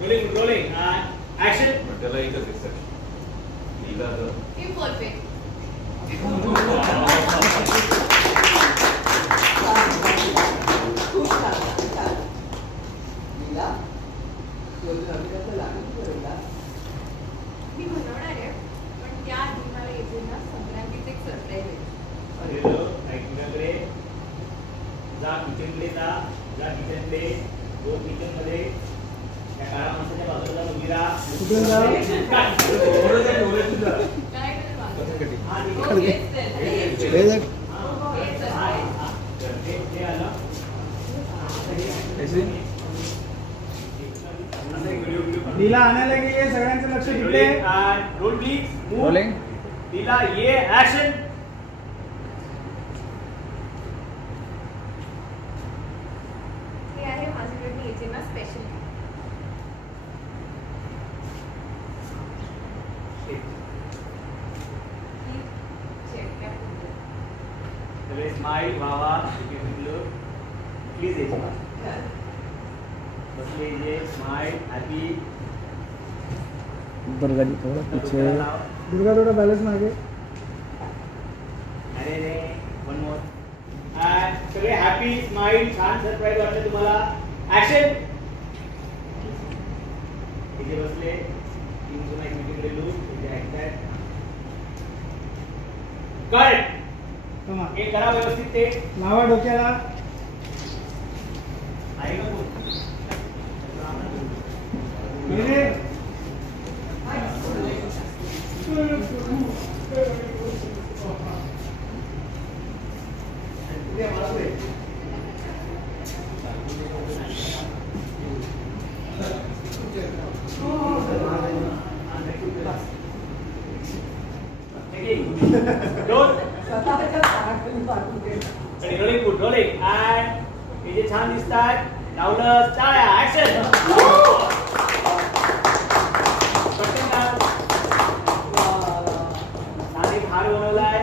rolling and action. त्याला एकच दिसतं. लीला तर Imperfect. खूप छान छान. लीला बोलून कसं लागून करूया. मी बनवणार आहे पण त्या आधी मला येते ना संक्रांतीचे एक सरप्राईज आहे. अरे लो ऐकण्याकडे जा किचनकडे जा किचनकडे गो किचन मध्ये त्या काळा माणसाच्या बाजूला उभी राहा. कुठे जा? काय? काय करेल माझं? हा, ठीक हो, आहे. हेच तर. हे जर हेच तर. ते आलं. ऐसे लीला आणायला गेली सगळ्यांचं लक्ष तिकडे. And roll please. Move. Rolling. Leela ये action. हे आहे माझ्याकडे याचे ना स्पेशल. सगळे स्माइल व्हावा. प्लीज यायचं बसले जे स्माइल हॅपी. दुर्गा जी थोड़ा पीछे. दुर्गा थोड़ा बैलेंस मागे. अरे रे वन मोर. सगळे हॅपी स्माइल. छान सरप्राईज वाटलं तुम्हाला. ऍक्शन. इथे बसले तीन जण एकमेकींकडे लूक इथे ऐकतायत. कट. हे करा व्यवस्थित. ते लावा डोक्याला. आहे का कोण? मेरे रोलिंग and हे जे छान दिसतात लावलं टाळ्या. ऍक्शन. हार बनवलाय.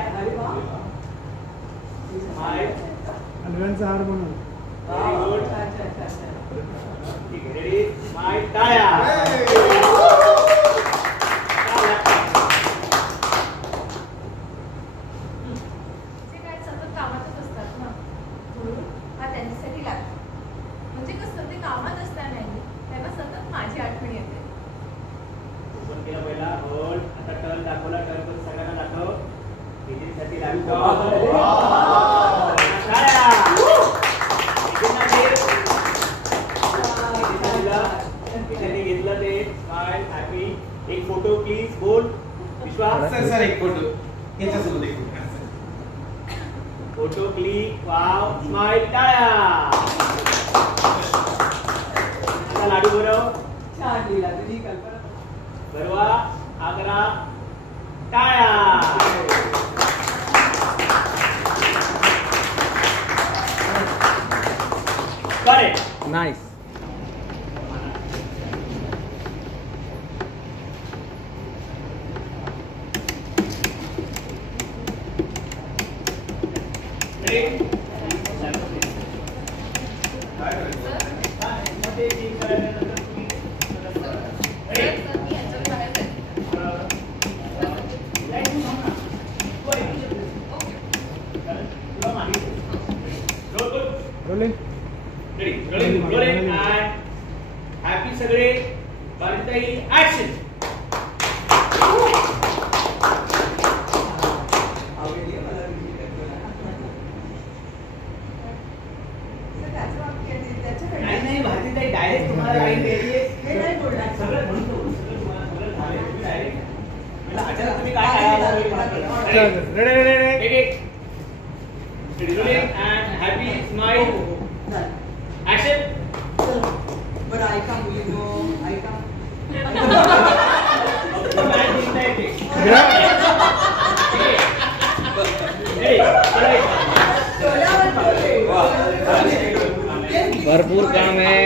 हलव्यांचा हार बनव. Very good. छान छान छान छान. ठीक आहे. रेडी स्माइल टाळ्या. ते काय सतत कामातच असतात ना म्हणून हा त्यांच्यासाठी लागतो. म्हणजे कसं ते कामात असतानाही त्यांना सतत माझी आठवण येते. ओपन केला पहिला. होल्ड. आता टर्न दाखवला. टर्न करून सगळ्यांना दाखव. साठी लागतो. टाळ्या. घेतलं ते स्माइल हॅपी. एक फोटो प्लीज. बोल विश्वास. सर एक फोटो याच्यासोबत एक फोटो क्लिक. वाव. स्माइल टाळ्या. आता लाडू भरव. छान लीला तुझी कल्पना. भरवा. आग्रा. टाळ्या. Correct. Nice. Rolling. Rolling and happy सगळे. बारीताई ऍक्शन. आवडली मला तुझी कल्पना. त्याचं वाक्य आहे, त्याच्याकडे नाही भारतीताई डायरेक्ट तुम्हाला लाईन द्यायची आहे. हे नाही बोलणार. सगळं म्हणतो. सगळं तुम्हाला सगळं झालंय. तुम्ही डायरेक्ट मला अचानक तुम्ही काय काय ready. Rolling and happy smile. Action. बरं ऐका मुलींनो ऐका. भरपूर काम आहे.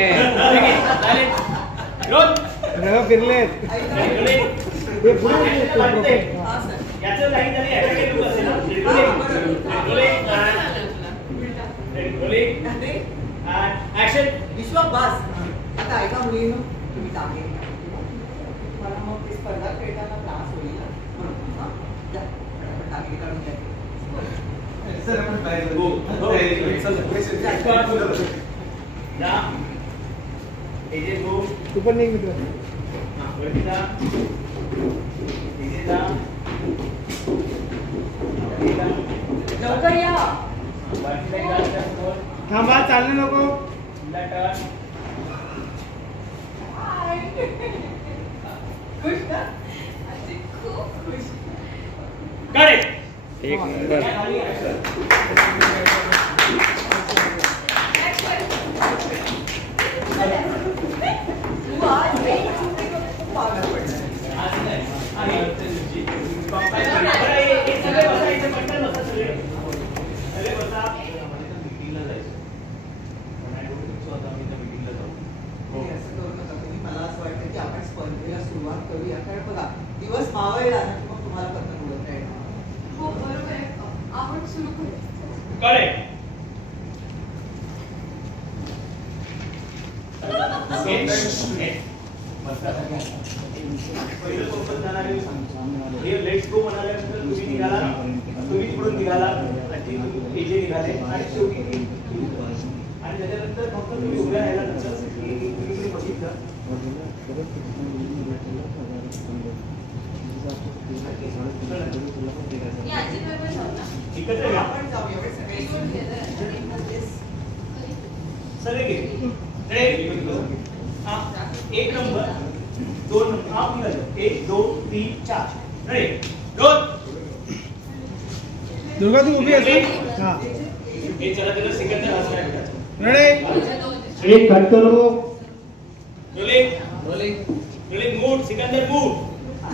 फिरलेत. याचं लाईन झाली अटॅक लुक असेल ना. Rolling and action. विश्वास बस. आता ऐका मुलींनो तुम्ही चांगले तुम्हाला मग ते स्पर्धा खेळताना त्रास होईल ना म्हणून हां जा पटापट दागिने काढून द्या सर आपण बाहेर हो. जा एजे गो तू पण निघ मित्र वरती जा एजे जा वरती जा. लवकर या वरती जा, इकडे समोर. थांबा चालू नको इकडे टर्न. खुश ना आजी खूप खुश करेक्ट. एक नंबर खाली आहे. तू आज खूप पावलं पडलं आज नाही. आणि बरं, हे सगळे बसा, इथे पटकन बसा सगळे. सगळे बसा. मीटिंगला जायचं स्वतः मी त्या मीटिंगला जाऊ तुम्ही असं करू नका तुम्ही मला असं वाटतं की आपण स्पर्धेला सुरुवात करूया कारण बघा दिवस मावळला ना मग तुम्हाला पतंग उडवता येणार हो बरोबर आहे आपण सुरू करू करेक्ट. पहिलं कोकण जाणारे हे लेट्स गो म्हणाल्यानंतर तुम्ही निघाला, तुम्ही पुढून निघाला, आणि तुम्ही एजे निघाले आणि शेवटी आणि त्याच्यानंतर फक्त तुम्ही उभ्या राहिला नंतर तुम्ही बघितलं मी आजी बरोबर जाऊ ना एकत्र या. आपण जाऊया एवढे सगळे सगळे गेले. हा, एक नंबर, दोन नंबर, हा निघालं. 1 2 3 4 रेडी. दोन. दुर्गा तू उभी असेल हा हे चला त्याला सिकंदर हसणार. रेडी एक खर्च नको rolling rolling mood Sikandar mood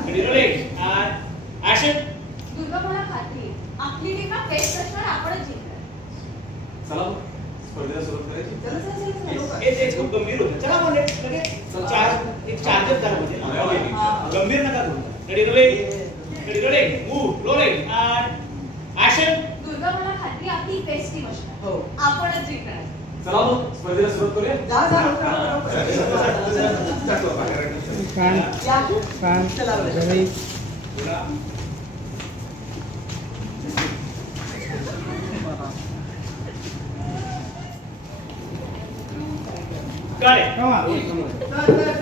ready rolling आणि ऍक्शन. दुर्गा मला खात्री आहे, आपली टीम बेस्ट असणार आपणच जिंकणार चला मग, स्पर्धेला सुरुवात करायची चला चला चला लवकर. हे खूप गंभीर होतं. चला बोले एक चार्जर करा म्हणजे गंभीर नका करू. Ready rolling rolling mood rolling आणि ऍक्शन. दुर्गा मला खात्री आहे, आपली बेस्ट टीम असणार हो आपणच जिंकणार चला मग स्पर्धेला सुरुवात करूया जा जा लवकर, लवकर. टाकू आपण. कान या. कान चला बरं. रवी काय कमा चल, चल.